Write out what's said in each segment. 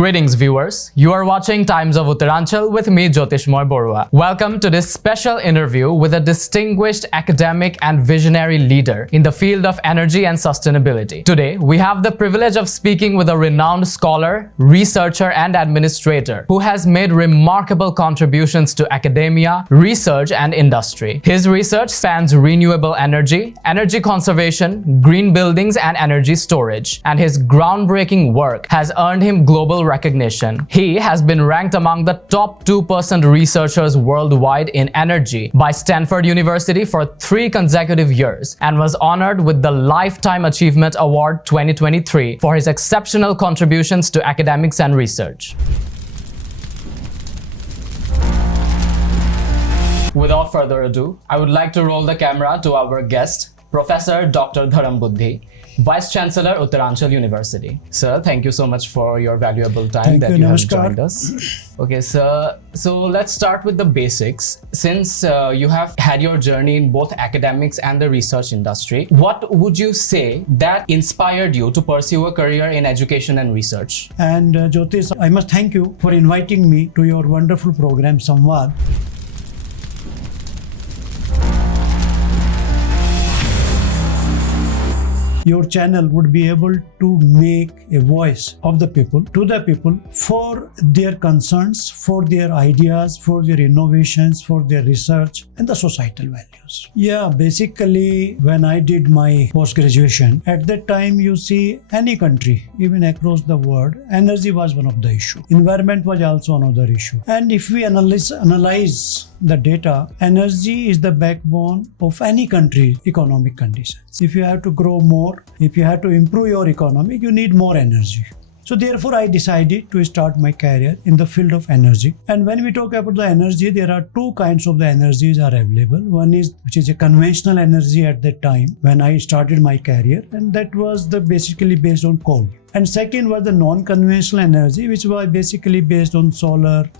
Greetings viewers, you are watching Times of Uttaranchal with me Jyotishmoy Borua. Welcome to this special interview with a distinguished academic and visionary leader in the field of energy and sustainability. Today, we have the privilege of speaking with a renowned scholar, researcher and administrator who has made remarkable contributions to academia, research and industry. His research spans renewable energy, energy conservation, green buildings and energy storage, and his groundbreaking work has earned him global recognition. He has been ranked among the top 2% researchers worldwide in energy by Stanford University for 3 consecutive years and was honored with the Lifetime Achievement Award 2023 for his exceptional contributions to academics and research. Without further ado, I would like to roll the camera to our guest, Professor Dr. Dharam Buddhi, Vice Chancellor, Uttaranchal University. Sir, thank you so much for your valuable time that you have joined us. Okay, sir. So let's start with the basics. Since you have had your journey in both academics and the research industry, what would you say that inspired you to pursue a career in education and research? And Jyotish, I must thank you for inviting me to your wonderful program, Samvad. Your channel would be able to make a voice of the people, to the people, for their concerns, for their ideas, for their innovations, for their research and the societal values. Yeah, basically when I did my post-graduation, at that time you see any country, even across the world, energy was one of the issues. Environment was also another issue. And if we analyze the data, energy is the backbone of any country's economic conditions. If you have to grow more, if you have to improve your economy, you need more energy. So therefore, I decided to start my career in the field of energy. And when we talk about the energy, there are 2 kinds of the energies are available. One is, which is a conventional energy at that time when I started my career, and that was basically based on coal. And second was the non-conventional energy, which was basically based on solar,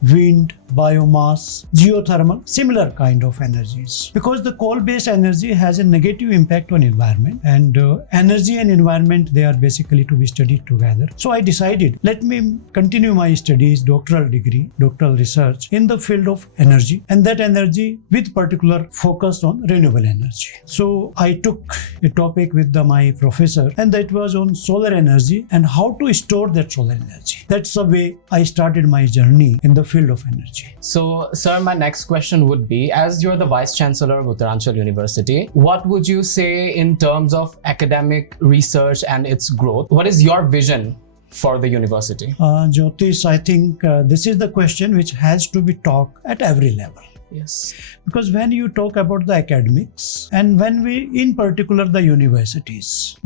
wind, biomass, geothermal, similar kind of energies. Because the coal-based energy has a negative impact on environment, and energy and environment, they are basically to be studied together. So I decided, let me continue my studies, doctoral degree, doctoral research in the field of energy, and that energy with particular focus on renewable energy. So I took a topic with my professor, and that was on solar energy and how to store that solar energy. That's the way I started my journey in the field of energy. So, sir, my next question would be, as you're the Vice Chancellor of Uttaranchal University, what would you say in terms of academic research and its growth? What is your vision for the university? Jyotish, I think this is the question which has to be talked at every level. Yes. Because when you talk about the academics, and when we, in particular the universities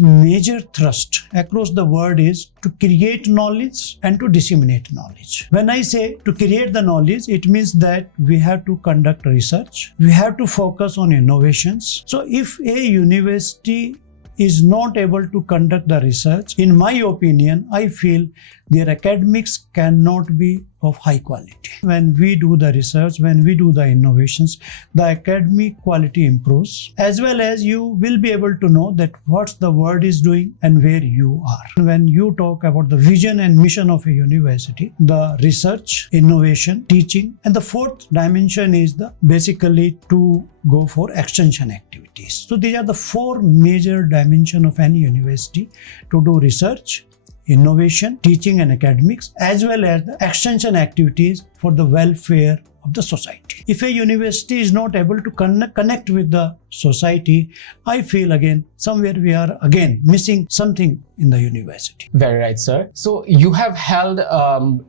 major thrust across the world is to create knowledge and to disseminate knowledge. When I say to create the knowledge, it means that we have to conduct research, we have to focus on innovations. So if a university is not able to conduct the research, in my opinion, I feel their academics cannot be of high quality. When we do the research, when we do the innovations, the academic quality improves, as well as you will be able to know that what the world is doing and where you are. When you talk about the vision and mission of a university, the research, innovation, teaching, and the 4th dimension is basically to go for extension activities. So these are the 4 major dimensions of any university: to do research, innovation, teaching and academics, as well as the extension activities for the welfare of the society. If a university is not able to connect with the society, I feel again somewhere we are again missing something in the university. Very right, sir. So you have held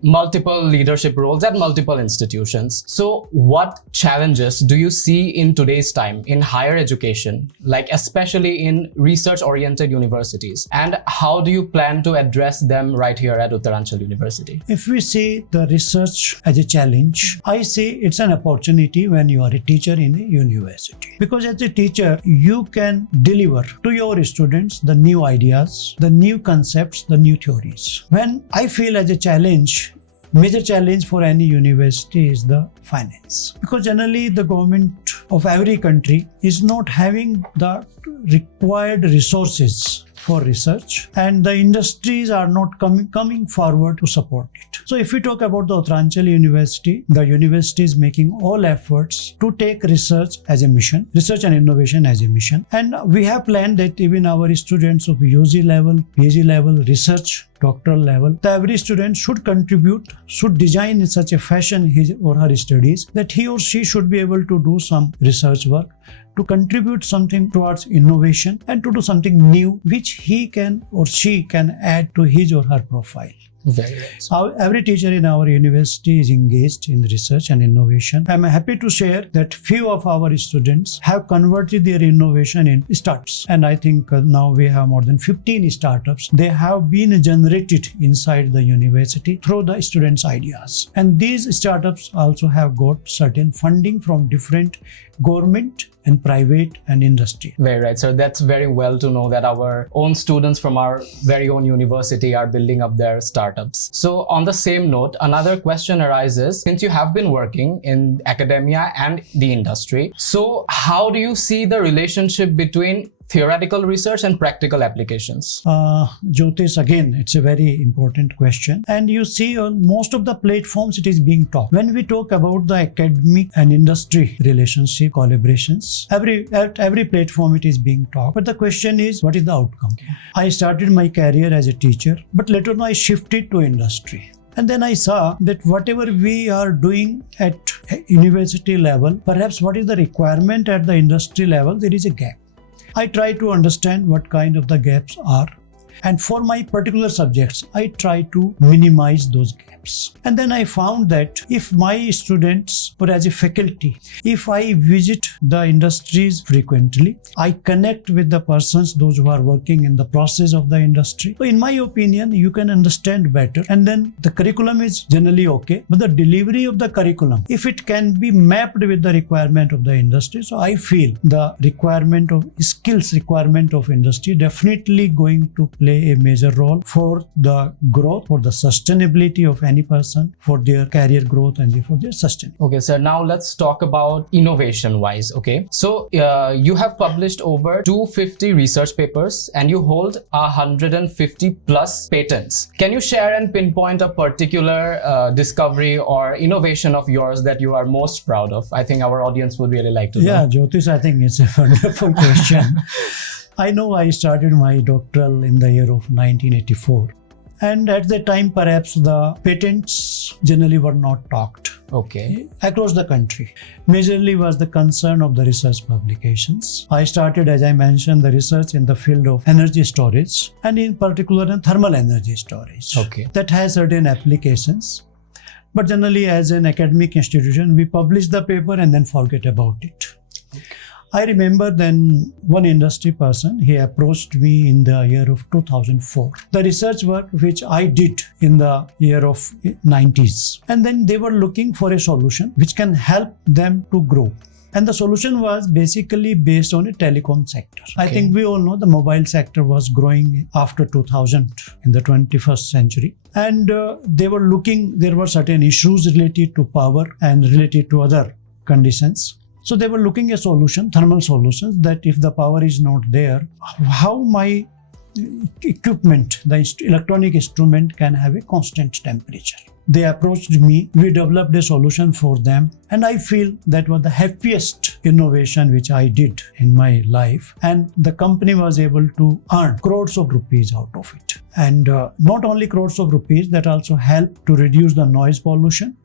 multiple leadership roles at multiple institutions. So what challenges do you see in today's time in higher education, like especially in research-oriented universities? And how do you plan to address them right here at Uttaranchal University? If we see the research as a challenge, I say it's an opportunity when you are a teacher in a university. Because as a teacher, you can deliver to your students the new ideas, the new concepts, the new theories. When I feel as a challenge, major challenge for any university is the finance. Because generally the government of every country is not having the required resources for research, and the industries are not coming forward to support it. So if we talk about the Uttaranchal University, the university is making all efforts to take research as a mission, research and innovation as a mission. And we have planned that even our students of UG level, PG level, research, doctoral level, every student should contribute, should design in such a fashion his or her studies that he or she should be able to do some research work, to contribute something towards innovation, and to do something new which he can or she can add to his or her profile. Very right. Every teacher in our university is engaged in research and innovation. I'm happy to share that few of our students have converted their innovation in startups. And I think now we have more than 15 startups. They have been generated inside the university through the students' ideas. And these startups also have got certain funding from different government and private and industry. Very right. So that's very well to know that our own students from our very own university are building up their startups. So on the same note, another question arises, since you have been working in academia and the industry, so how do you see the relationship between theoretical research and practical applications? Jyotish, again, it's a very important question. And you see on most of the platforms it is being taught. When we talk about the academic and industry relationship, collaborations, at every platform it is being taught. But the question is, what is the outcome? I started my career as a teacher, but later on I shifted to industry. And then I saw that whatever we are doing at university level, perhaps what is the requirement at the industry level, there is a gap. I try to understand what kind of the gaps are. And for my particular subjects, I try to minimize those gaps. And then I found that if my students, or as a faculty, if I visit the industries frequently, I connect with the persons, those who are working in the process of the industry. So in my opinion, you can understand better. And then the curriculum is generally okay, but the delivery of the curriculum, if it can be mapped with the requirement of the industry, so I feel the requirement of skills, requirement of industry definitely going to play a major role for the growth, for the sustainability of any person, for their career growth and for their sustainability. Okay, sir. Now let's talk about innovation wise. Okay, so you have published over 250 research papers and you hold 150 plus patents. Can you share and pinpoint a particular discovery or innovation of yours that you are most proud of? I think our audience would really like to know. Yeah, Jyotish, I think it's a wonderful question. I know I started my doctoral in the year of 1984. And at that time, perhaps the patents generally were not talked. Okay. Across the country. Majorly was the concern of the research publications. I started, as I mentioned, the research in the field of energy storage and in particular in thermal energy storage. Okay. That has certain applications. But generally as an academic institution, we publish the paper and then forget about it. Okay. I remember then one industry person, he approached me in the year of 2004. The research work which I did in the year of 90s. And then they were looking for a solution which can help them to grow. And the solution was basically based on a telecom sector. Okay. I think we all know the mobile sector was growing after 2000 in the 21st century. And they were looking, there were certain issues related to power and related to other conditions. So they were looking at thermal solutions, that if the power is not there, how my equipment, the electronic instrument can have a constant temperature. They approached me, we developed a solution for them, and I feel that was the happiest innovation which I did in my life. And the company was able to earn crores of rupees out of it. And not only crores of rupees, that also helped to reduce the noise pollution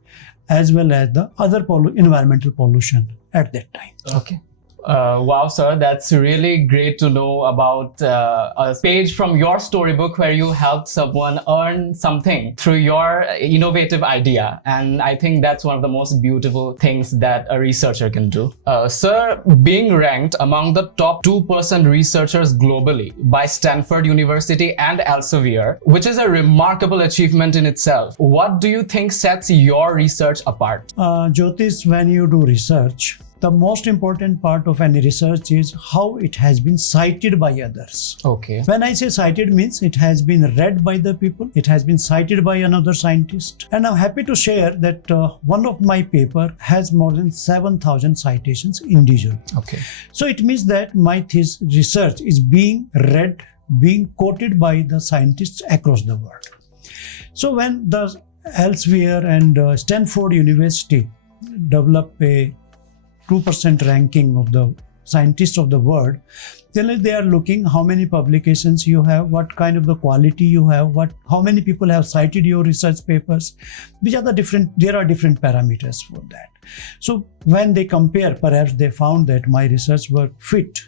as well as the other environmental pollution at that time. Okay. Wow, sir, that's really great to know about a page from your storybook where you helped someone earn something through your innovative idea. And I think that's one of the most beautiful things that a researcher can do. Sir, being ranked among the top 2% researchers globally by Stanford University and Elsevier, which is a remarkable achievement in itself. What do you think sets your research apart? Jyotish, when you do research, the most important part of any research is how it has been cited by others. Okay. When I say cited means it has been read by the people, it has been cited by another scientist. And I'm happy to share that one of my paper has more than 7,000 citations individually. Okay. So it means that my research is being read being quoted by the scientists across the world. So when the Elsevier and Stanford University develop a 2% ranking of the scientists of the world, then they are looking how many publications you have, what kind of the quality you have, how many people have cited your research papers, there are different parameters for that. So when they compare, perhaps they found that my research work fit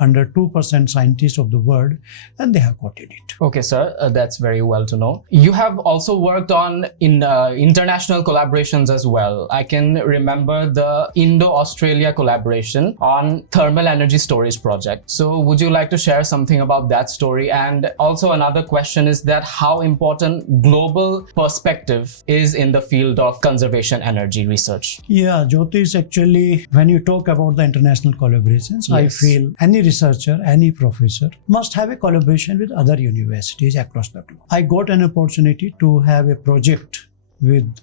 under 2% scientists of the world, and they have quoted it. Okay, sir, that's very well to know. You have also worked on international collaborations as well. I can remember the Indo-Australia collaboration on thermal energy storage project. So would you like to share something about that story? And also another question is that how important global perspective is in the field of conservation energy research? Yeah, Jyotish, actually, when you talk about the international collaborations, yes, I feel any researcher, any professor must have a collaboration with other universities across the globe. I got an opportunity to have a project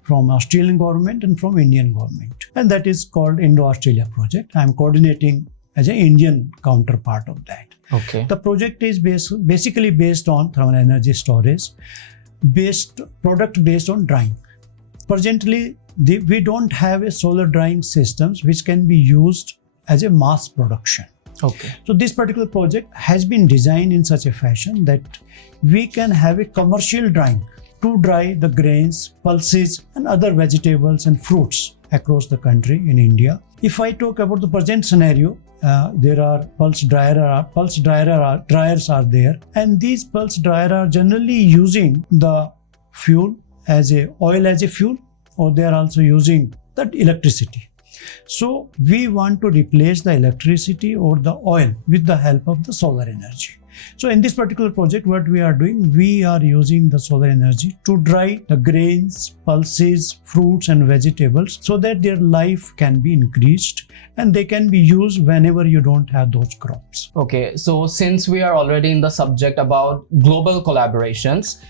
from Australian government and from Indian government, and that is called Indo-Australia project. I am coordinating as an Indian counterpart of that. Okay. The project is basically based on thermal energy storage, product based on drying. Presently, we don't have a solar drying systems which can be used as a mass production. Okay. So this particular project has been designed in such a fashion that we can have a commercial drying to dry the grains, pulses and other vegetables and fruits across the country in India. If I talk about the present scenario, there are pulse dryers are there, and these pulse dryers are generally using the fuel oil as a fuel, or they are also using the electricity. So we want to replace the electricity or the oil with the help of the solar energy. So in this particular project, what we are doing, we are using the solar energy to dry the grains, pulses, fruits and vegetables so that their life can be increased and they can be used whenever you don't have those crops. Okay, so since we are already in the subject about global collaborations,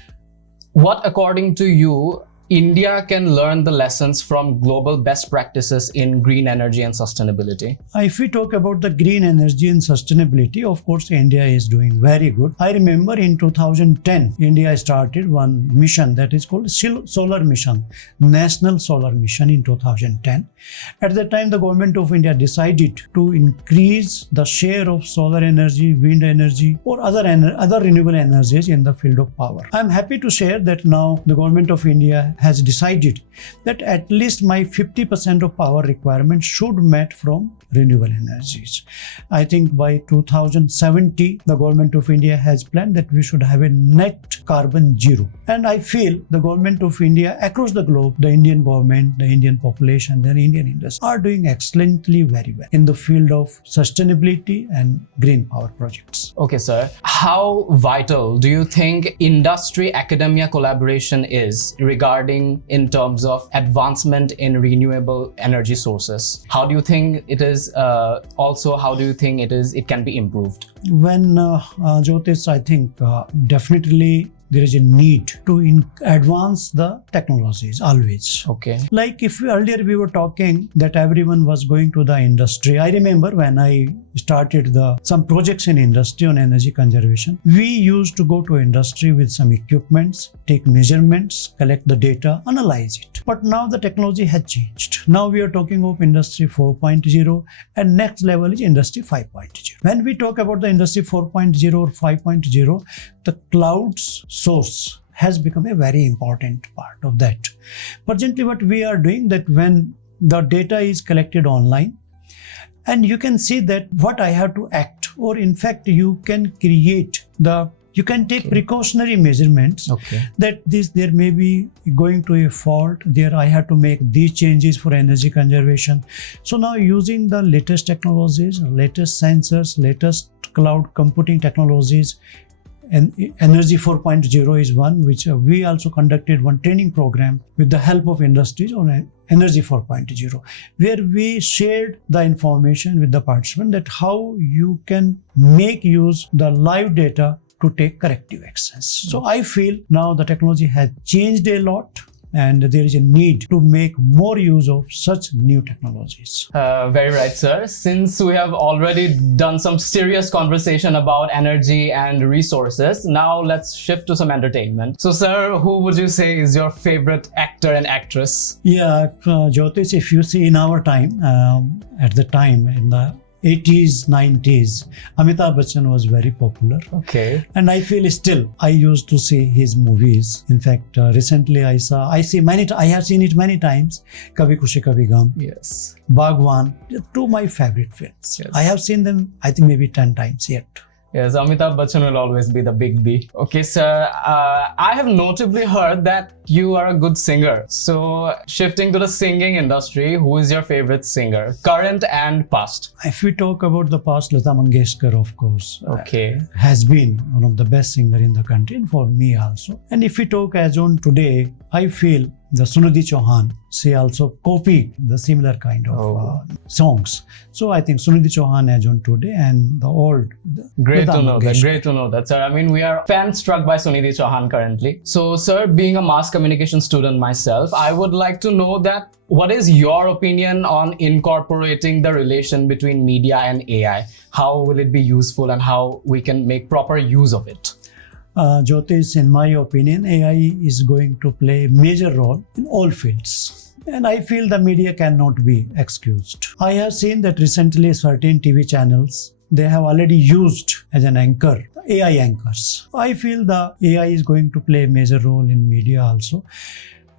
what according to you India can learn the lessons from global best practices in green energy and sustainability? If we talk about the green energy and sustainability, of course, India is doing very good. I remember in 2010, India started one mission that is called Solar Mission, National Solar Mission in 2010. At that time, the government of India decided to increase the share of solar energy, wind energy, or other renewable energies in the field of power. I'm happy to share that now the government of India has decided that at least my 50% of power requirement should be met from renewable energies. I think by 2070, the government of India has planned that we should have a net carbon zero. And I feel the government of India across the globe, the Indian government, the Indian population, the Indian industry are doing excellently very well in the field of sustainability and green power projects. Okay, sir. How vital do you think industry-academia collaboration is regarding in terms of advancement in renewable energy sources? How do you think it is, how do you think it can be improved? When Jyotish, I think definitely there is a need to advance the technologies always. Okay. Like if earlier we were talking that everyone was going to the industry. I remember when I started some projects in industry on energy conservation, we used to go to industry with some equipments, take measurements, collect the data, analyze it. But now the technology has changed. Now we are talking of industry 4.0 and next level is industry 5.0. When we talk about the industry 4.0 or 5.0, the cloud's source has become a very important part of that. Presently, what we are doing that when the data is collected online, and you can see that what I have to act, or in fact, you can take precautionary measurements that there may be going to a fault. There I have to make these changes for energy conservation. So now using the latest technologies, latest sensors, latest cloud computing technologies, and Energy 4.0 is one which we also conducted one training program with the help of industries on Energy 4.0, where we shared the information with the participant that how you can make use the live data to take corrective actions. So I feel now the technology has changed a lot and there is a need to make more use of such new technologies. Very right, sir. Since we have already done some serious conversation about energy and resources, now let's shift to some entertainment. So, sir, who would you say is your favorite actor and actress? Yeah, Jyotish, if you see in our time, at the time in the 80s, 90s, Amitabh Bachchan was very popular. Okay. And I feel still, I used to see his movies. In fact, recently I have seen it many times. Kabhi Khushi Kabhi Gum, Yes. Bhagwan, two of my favorite films. Yes. I have seen them, I think maybe 10 times yet. Yes, Amitabh Bachchan will always be the big B. Okay, sir, I have notably heard that you are a good singer. So, shifting to the singing industry, who is your favorite singer, current and past? If we talk about the past, Lata Mangeshkar, of course, Okay. has been one of the best singer in the country, and for me also. And if we talk as on today, I feel the Sunidhi Chauhan, she also copied the similar kind of songs. So I think Sunidhi Chauhan as on today, and the old. Great Lata to know that. Mangeshkar. Great to know that, sir. I mean, we are fans struck by Sunidhi Chauhan currently. So, sir, being a mass communication student myself, I would like to know that what is your opinion on incorporating the relation between media and AI? How will it be useful and how we can make proper use of it? Jyotish, in my opinion, AI is going to play a major role in all fields. And I feel the media cannot be excused. I have seen that recently certain TV channels, they have already used as an anchor, AI anchors. I feel the AI is going to play a major role in media also,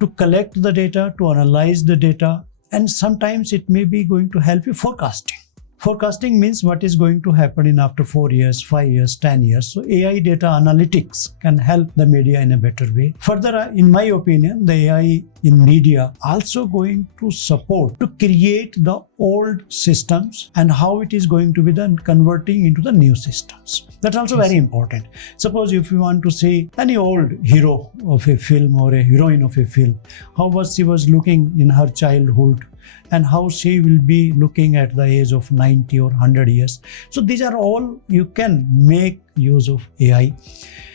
to collect the data, to analyze the data, and sometimes it may be going to help you forecasting. Forecasting means what is going to happen in after 4 years, 5 years, 10 years. So AI data analytics can help the media in a better way. Further, in my opinion, the AI in media also going to support to create the old systems and how it is going to be done converting into the new systems. That's also very important. Suppose if you want to see any old hero of a film or a heroine of a film, how she was looking in her childhood, and how she will be looking at the age of 90 or 100 years. So these are all you can make use of AI.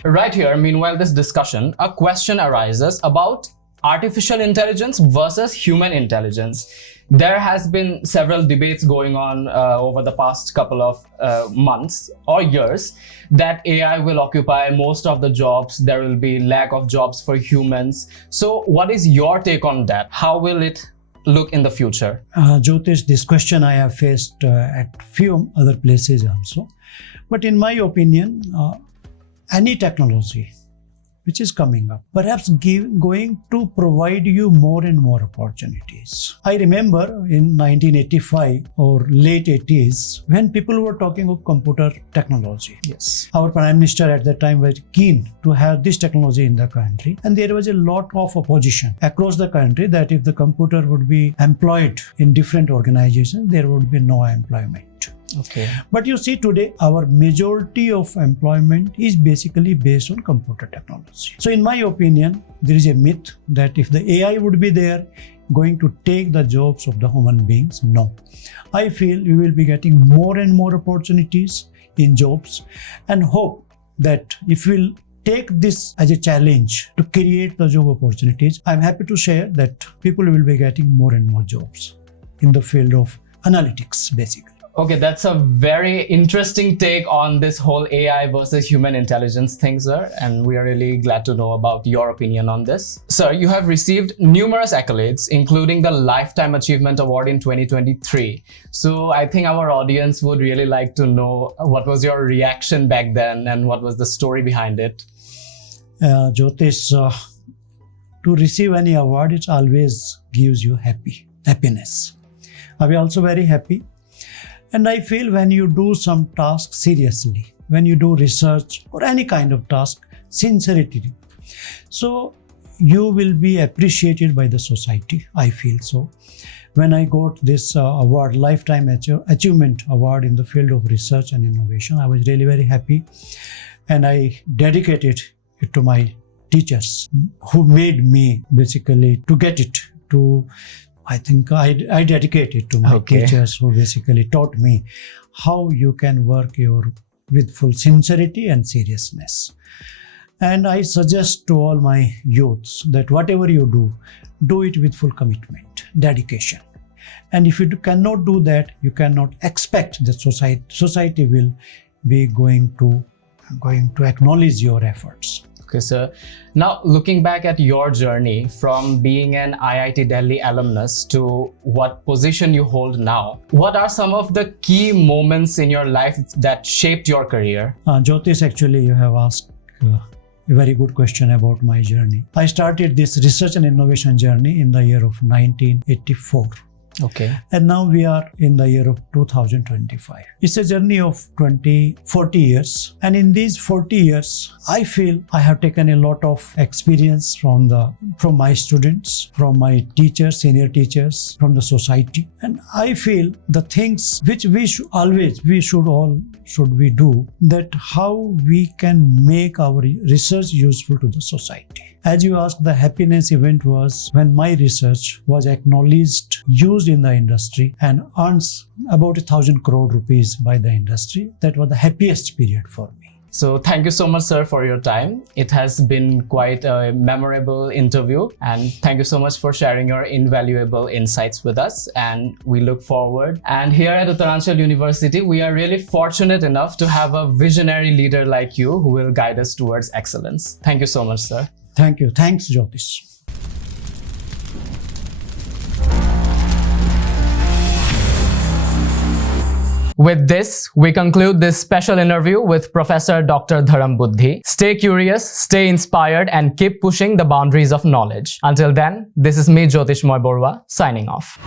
Right here, meanwhile, this discussion, a question arises about artificial intelligence versus human intelligence. There has been several debates going on over the past couple of months or years that AI will occupy most of the jobs. There will be lack of jobs for humans. So what is your take on that? How will it look in the future? Jyotish, this question I have faced at few other places also. But in my opinion, any technology which is coming up, perhaps going to provide you more and more opportunities. I remember in 1985 or late 80s, when people were talking of computer technology. Yes. Our Prime Minister at that time was keen to have this technology in the country, and there was a lot of opposition across the country that if the computer would be employed in different organizations, there would be no employment. Okay. But you see today, our majority of employment is basically based on computer technology. So in my opinion, there is a myth that if the AI would be there, going to take the jobs of the human beings. No. I feel we will be getting more and more opportunities in jobs, and hope that if we'll take this as a challenge to create the job opportunities, I'm happy to share that people will be getting more and more jobs in the field of analytics, basically. Okay, that's a very interesting take on this whole AI versus human intelligence thing, sir. And we are really glad to know about your opinion on this. Sir, you have received numerous accolades, including the Lifetime Achievement Award in 2023. So I think our audience would really like to know what was your reaction back then and what was the story behind it. Jyotish, to receive any award, it always gives you happiness. I'm also very happy. And I feel when you do some task seriously, when you do research or any kind of task, sincerity, so you will be appreciated by the society. I feel so. When I got this award, Lifetime Achievement Award in the field of research and innovation, I was really very happy. And I dedicated it to my teachers who made me basically to get it to. I think I dedicate it to my teachers who basically taught me how you can work with full sincerity and seriousness. And I suggest to all my youths that whatever you do it with full commitment, dedication. And if you cannot do that, you cannot expect that society will be going to acknowledge your efforts. Okay, sir. Now, looking back at your journey from being an IIT Delhi alumnus to what position you hold now, what are some of the key moments in your life that shaped your career? Jyotish, actually, you have asked a very good question about my journey. I started this research and innovation journey in the year of 1984. Okay. And now we are in the year of 2025. It's a journey of 40 years. And in these 40 years, I feel I have taken a lot of experience from my students, from my teachers, senior teachers, from the society. And I feel the things which we should do, that how we can make our research useful to the society. As you asked, the happiness event was when my research was acknowledged, used in the industry, and earns about 1,000 crore rupees by the industry. That was the happiest period for me. So thank you so much, sir, for your time. It has been quite a memorable interview, and thank you so much for sharing your invaluable insights with us, and we look forward. And here at Uttaranchal University, we are really fortunate enough to have a visionary leader like you who will guide us towards excellence. Thank you so much, sir. Thank you. Thanks, Jyotish. With this, we conclude this special interview with Professor Dr. Dharam Buddhi. Stay curious, stay inspired, and keep pushing the boundaries of knowledge. Until then, this is me, Jyotish Borua, signing off.